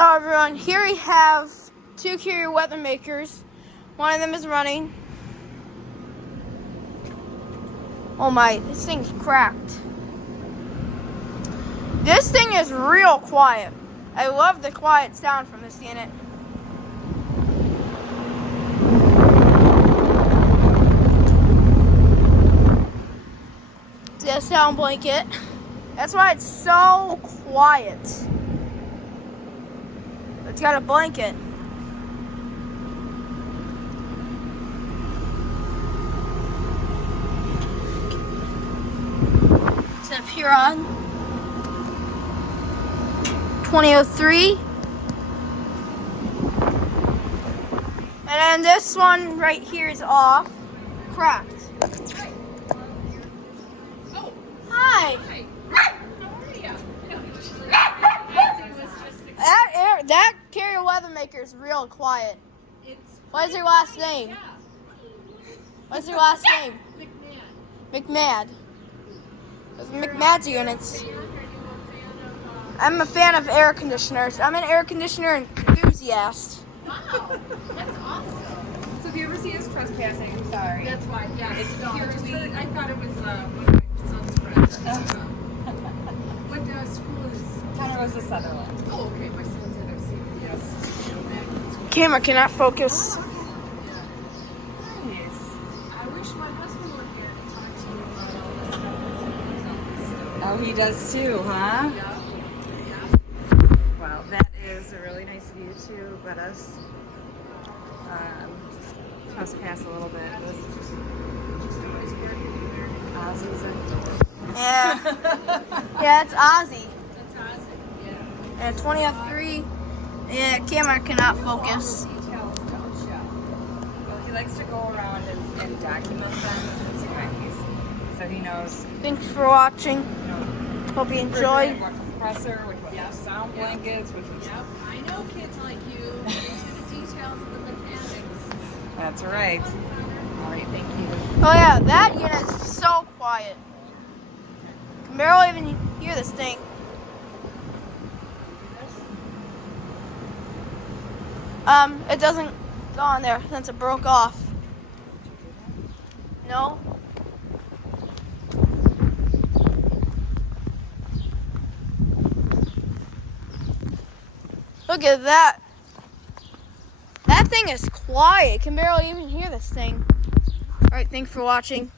Hello everyone, here we have two carrier Weathermakers. One of them is running. Oh my, this thing's cracked. This thing is real quiet. I love the quiet sound from this unit. See that sound blanket? That's why it's so quiet. It's got a blanket. It's up here on 2003. And then this one right here is off. Cracked. Oh, Hi. hi. How are you? That carrier Weathermaker is real quiet. What is your last name? What's your last name? McMahon. McMahon's units. I'm a fan of air conditioners. I'm an air conditioner enthusiast. Wow, that's awesome. So if you ever see us trespassing, I'm sorry. That's why, yeah. It's purely- I thought it was one of my son's friends. What school is? Tanner was a Sutherland. Oh, okay. My son's at a Yes. Camera cannot focus. Nice. I wish my husband were here to talk to you about all this stuff. Oh, he does too, huh? Yeah. Well, that is a really nice view to let us trespass a little bit. Ozzy's in. Yeah. Yeah, it's Ozzy. That's awesome. Yeah. And 2003. Yeah, camera cannot focus. Details don't show. Well, he likes to go around and document them. It's nice. So he knows. Thanks for watching. You know, Hope you enjoyed. what compressor, what sound blankets, which was. Yep. I know kids like you. Into the details of the mechanics. That's right. All right, thank you. Oh yeah, that unit is so quiet. Can barely even hear this thing. It doesn't go on there since it broke off. No. Look at that. That thing is quiet. Can barely even hear this thing. Alright, thanks for watching.